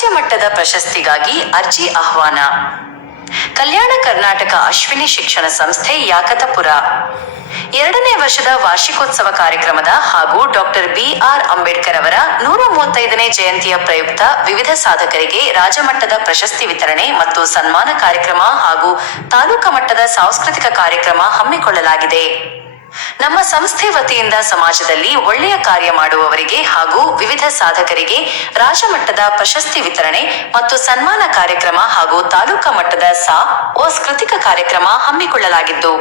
ರಾಜ್ಯ ಮಟ್ಟದ ಪ್ರಶಸ್ತಿಗಾಗಿ ಅರ್ಜಿ ಆಹ್ವಾನ. ಕಲ್ಯಾಣ ಕರ್ನಾಟಕ ಅಶ್ವಿನಿ ಶಿಕ್ಷಣ ಸಂಸ್ಥೆ ಯಾಕತಪುರ 2ನೇ ವರ್ಷದ ವಾರ್ಷಿಕೋತ್ಸವ ಕಾರ್ಯಕ್ರಮದ ಹಾಗೂ ಡಾಕ್ಟರ್ ಬಿ.ಆರ್. ಅಂಬೇಡ್ಕರ್ ಅವರ 135ನೇ ಜಯಂತಿಯ ಪ್ರಯುಕ್ತ ವಿವಿಧ ಸಾಧಕರಿಗೆ ರಾಜ್ಯಮಟ್ಟದ ಪ್ರಶಸ್ತಿ ವಿತರಣೆ ಮತ್ತು ಸನ್ಮಾನ ಕಾರ್ಯಕ್ರಮ ಹಾಗೂ ತಾಲೂಕಾ ಮಟ್ಟದ ಸಾಂಸ್ಕೃತಿಕ ಕಾರ್ಯಕ್ರಮ ಹಮ್ಮಿಕೊಳ್ಳಲಾಗಿದೆ. ನಮ್ಮ ಸಂಸ್ಥೆ ವತಿಯಿಂದ ಸಮಾಜದಲ್ಲಿ ಒಳ್ಳೆಯ ಕಾರ್ಯ ಮಾಡುವವರಿಗೆ ಹಾಗೂ ವಿವಿಧ ಸಾಧಕರಿಗೆ ರಾಜ್ಯಮಟ್ಟದ ಪ್ರಶಸ್ತಿ ವಿತರಣೆ ಮತ್ತು ಸನ್ಮಾನ ಕಾರ್ಯಕ್ರಮ ಹಾಗೂ ತಾಲೂಕಾ ಮಟ್ಟದ ಸಾಂಸ್ಕೃತಿಕ ಕಾರ್ಯಕ್ರಮ ಹಮ್ಮಿಕೊಳ್ಳಲಾಗಿದ್ದು,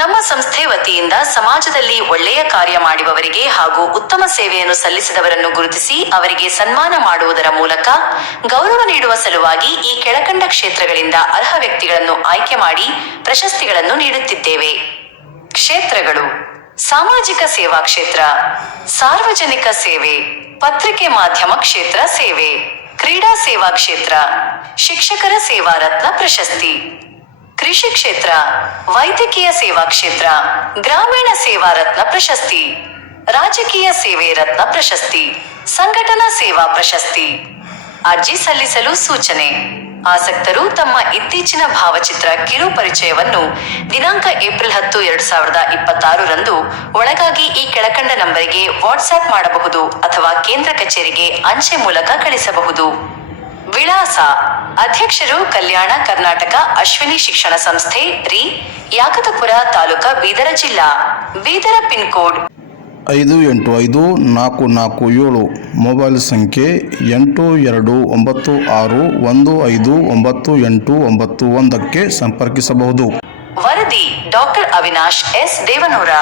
ನಮ್ಮ ಸಂಸ್ಥೆ ವತಿಯಿಂದ ಸಮಾಜದಲ್ಲಿ ಒಳ್ಳೆಯ ಕಾರ್ಯ ಮಾಡುವವರಿಗೆ ಹಾಗೂ ಉತ್ತಮ ಸೇವೆಯನ್ನು ಸಲ್ಲಿಸಿದವರನ್ನು ಗುರುತಿಸಿ ಅವರಿಗೆ ಸನ್ಮಾನ ಮಾಡುವುದರ ಮೂಲಕ ಗೌರವ ನೀಡುವ ಸಲುವಾಗಿ ಈ ಕೆಳಕಂಡ ಕ್ಷೇತ್ರಗಳಿಂದ ಅರ್ಹ ವ್ಯಕ್ತಿಗಳನ್ನು ಆಯ್ಕೆ ಮಾಡಿ ಪ್ರಶಸ್ತಿಗಳನ್ನು ನೀಡುತ್ತಿದ್ದೇವೆ. ಕ್ಷೇತ್ರಗಳು: ಸಾಮಾಜಿಕ ಸೇವಾ ಕ್ಷೇತ್ರ, ಸಾರ್ವಜನಿಕ ಸೇವೆ, ಪತ್ರಿಕೆ ಮಾಧ್ಯಮ ಕ್ಷೇತ್ರ ಸೇವೆ, ಕ್ರೀಡಾ ಸೇವಾ ಕ್ಷೇತ್ರ, ಶಿಕ್ಷಕರ ಸೇವಾ ರತ್ನ ಪ್ರಶಸ್ತಿ, ಕೃಷಿ ಕ್ಷೇತ್ರ, ವೈದ್ಯಕೀಯ ಸೇವಾ ಕ್ಷೇತ್ರ, ಗ್ರಾಮೀಣ ಸೇವಾ ರತ್ನ ಪ್ರಶಸ್ತಿ, ರಾಜಕೀಯ ಸೇವೆ ರತ್ನ ಪ್ರಶಸ್ತಿ, ಸಂಘಟನಾ ಸೇವಾ ಪ್ರಶಸ್ತಿ. ಅರ್ಜಿ ಸಲ್ಲಿಸಲು ಸೂಚನೆ: ಆಸಕ್ತರು ತಮ್ಮ ಇತ್ತೀಚಿನ ಭಾವಚಿತ್ರ ಕಿರು ಪರಿಚಯವನ್ನು ದಿನಾಂಕ ಏಪ್ರಿಲ್ 10, 2026 ರಂದು ಒಳಗಾಗಿ ಈ ಕೆಳಕಂಡ ನಂಬರಿಗೆ ವಾಟ್ಸ್ಆಪ್ ಮಾಡಬಹುದು ಅಥವಾ ಕೇಂದ್ರ ಕಚೇರಿಗೆ ಅಂಚೆ ಮೂಲಕ ಕಳಿಸಬಹುದು. ವಿಳಾಸ: ಅಧ್ಯಕ್ಷರು ಕಲ್ಯಾಣ ಕರ್ನಾಟಕ ಅಶ್ವಿನಿ ಶಿಕ್ಷಣ ಸಂಸ್ಥೆ, ರಿ. ಯಾಕತಪುರ, ತಾಲೂಕಾ ಬೀದರ, ಜಿಲ್ಲಾ ಬೀದರ. Pin code 585447. ಮೊಬೈಲ್ ಸಂಖ್ಯೆ 8296159891ಕ್ಕೆ ಸಂಪರ್ಕಿಸಬಹುದು. ವರದಿ: ಡಾಕ್ಟರ್ ಅವಿನಾಶ್ ಎಸ್. ದೇವನೂರ.